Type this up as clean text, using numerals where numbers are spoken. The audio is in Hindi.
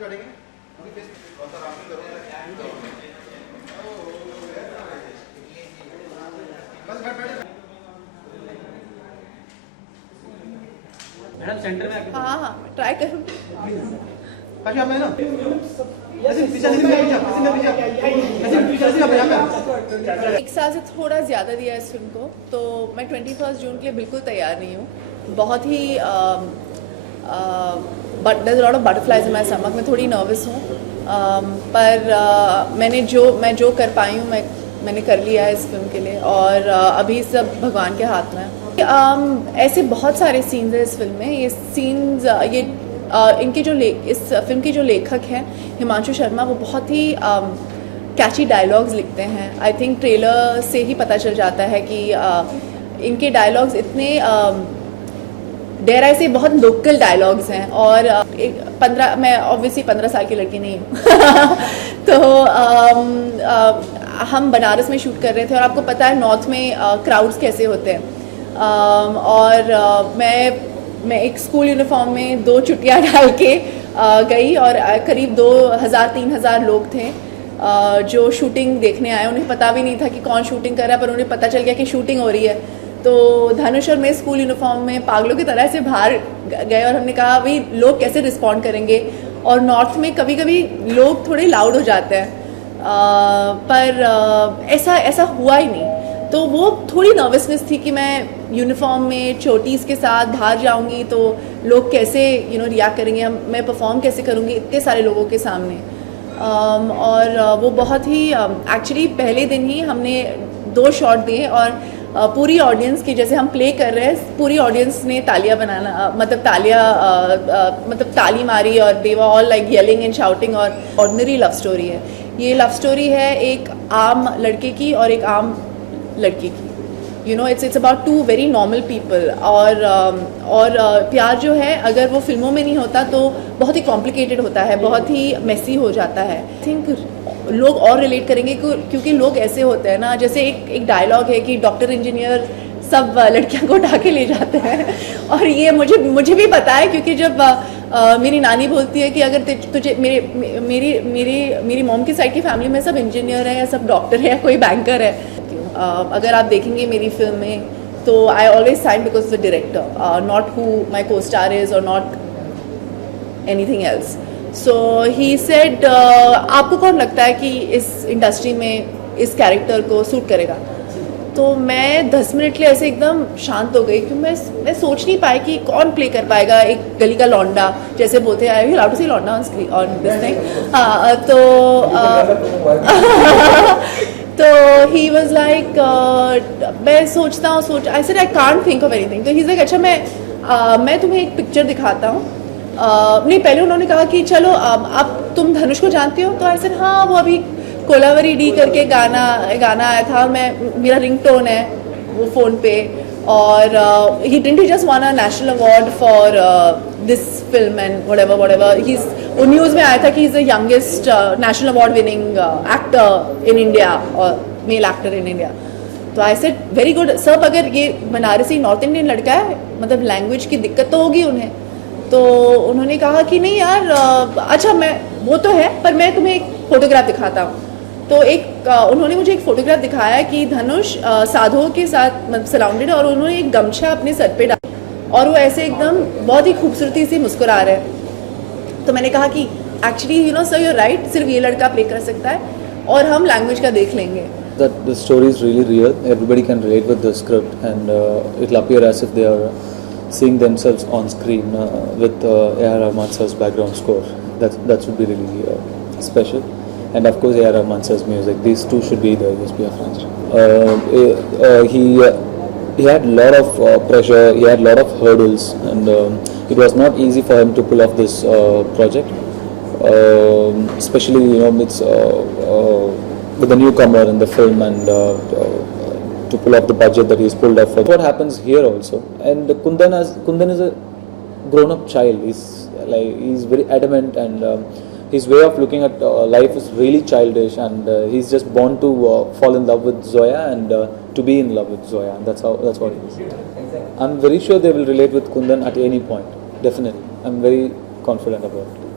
मैडम सेंटर में आके हाँ हाँ ट्राई करूँ। एक साल से थोड़ा ज़्यादा दिया है इस फिल्म को, तो मैं 21 जून के लिए बिल्कुल तैयार नहीं हूँ। बहुत ही but there is lot of butterflies in my stomach. मैं थोड़ी नर्वस हूँ, पर मैं जो कर पाई हूँ मैंने कर लिया है इस फिल्म के लिए, और अभी सब भगवान के हाथ में है। ऐसे बहुत सारे सीन्स हैं इस फिल्म में। ये सीन्स इनके इस फिल्म के जो लेखक हैं हिमांशु शर्मा, वो बहुत ही कैची डायलॉग्स लिखते हैं। आई थिंक ट्रेलर से ही पता चल जाता है कि इनके डायलॉग्स इतने डेयर आई से बहुत लोकल डायलॉग्स हैं। और मैं ऑब्वियसली 15 साल की लड़की नहीं हूँ तो हम बनारस में शूट कर रहे थे, और आपको पता है नॉर्थ में क्राउड्स कैसे होते हैं। और मैं एक स्कूल यूनिफॉर्म में 2 चुटियाँ डाल के गई, और करीब 2000-3000 लोग थे जो शूटिंग देखने आए। उन्हें पता भी नहीं था कि कौन शूटिंग कर रहा है, पर उन्हें पता चल गया कि शूटिंग हो रही है। तो धनुष और मैं स्कूल यूनिफॉर्म में पागलों की तरह से बाहर गए, और हमने कहा भाई लोग कैसे रिस्पॉन्ड करेंगे। और नॉर्थ में कभी कभी लोग थोड़े लाउड हो जाते हैं, पर ऐसा हुआ ही नहीं। तो वो थोड़ी नर्वसनेस थी कि मैं यूनिफॉर्म में चोटीज़ के साथ बाहर जाऊंगी तो लोग कैसे रिएक्ट करेंगे, मैं परफॉर्म कैसे करूंगी इतने सारे लोगों के सामने। और वो बहुत ही एक्चुअली पहले दिन ही हमने 2 शॉट दिए, और पूरी ऑडियंस की, जैसे हम प्ले कर रहे हैं, पूरी ऑडियंस ने तालियां ताली मारी, और they were all like yelling and shouting. और ऑर्डिनरी लव स्टोरी है ये। लव स्टोरी है एक आम लड़के की और एक आम लड़की की। It's about 2 very normal people. और प्यार जो है अगर वो फिल्मों में नहीं होता तो बहुत ही कॉम्प्लिकेटेड होता है, बहुत ही मेसी हो जाता है। आई थिंक लोग और रिलेट करेंगे क्योंकि लोग ऐसे होते हैं ना, जैसे एक डायलॉग है कि डॉक्टर इंजीनियर सब लड़कियों को उठा के ले जाते हैं। और ये मुझे भी पता है, क्योंकि जब मेरी नानी बोलती है कि अगर तुझे मेरी मॉम की साइड की फैमिली में सब इंजीनियर है या सब डॉक्टर है या कोई बैंकर है। अगर आप देखेंगे मेरी फिल्म में तो I always sign because the director, not who my co-star is और not anything else. So he said आपको कौन लगता है कि इस इंडस्ट्री में इस कैरेक्टर को सूट करेगा। तो मैं 10 मिनट के लिए ऐसे एकदम शांत हो गई, क्योंकि मैं सोच नहीं पाई कि कौन प्ले कर पाएगा एक गली का लौंडा, जैसे बोलते हैं आई विल हाउ टू सी लौंडा on screen on this thing. तो ही वॉज लाइक मैं सोचता हूँ I said I can't think of anything. तो ही इज लाइक अच्छा मैं तुम्हें एक पिक्चर दिखाता हूँ। नहीं, पहले उन्होंने कहा कि चलो अब तुम धनुष को जानती हो। तो आई सेड हाँ, वो अभी कोलावरी डी करके गाना आया था, मेरा रिंगटोन है वो फ़ोन पे। और he didn't just one a national award for this film and whatever वो न्यूज़ में आया था कि is the youngest national award winning actor in India और मेल एक्टर इन इंडिया। तो आई सेड वेरी गुड सब। अगर ये बनारसी नॉर्थ इंडियन लड़का है, मतलब लैंग्वेज की दिक्कत तो होगी उन्हें। तो उन्होंने कहा कि नहीं यार, अच्छा वो तो है, पर मैं तुम्हें एक फ़ोटोग्राफ दिखाता हूँ। तो उन्होंने मुझे एक फ़ोटोग्राफ दिखाया कि धनुष साधुओं के साथ सराउंडेड, और उन्होंने एक गमछा अपने सर पे डाला और वो ऐसे एकदम बहुत ही खूबसूरती से मुस्कुरा रहे हैं। तो मैंने कहा कि एक्चुअली सर यू राइट, सिर्फ ये लड़का प्ले कर सकता है और हम लैंग्वेज का देख लेंगे। That the story is really real. Everybody can relate with the script, and it'll appear as if they are seeing themselves on screen with A.R. Rahman sir's background score. That should be really special, and of course A.R. Rahman sir's music. These two should be the USP of Ranch. He had a lot of pressure. He had a lot of hurdles, and it was not easy for him to pull off this project. Especially it's with a newcomer in the film, and to pull off the budget that he's pulled off. What happens here also, and Kundan is a grown-up child. He's very adamant, and his way of looking at life is really childish, and he's just born to fall in love with Zoya and to be in love with Zoya, and that's what it is. I'm very sure they will relate with Kundan at any point. Definitely, I'm very confident about it.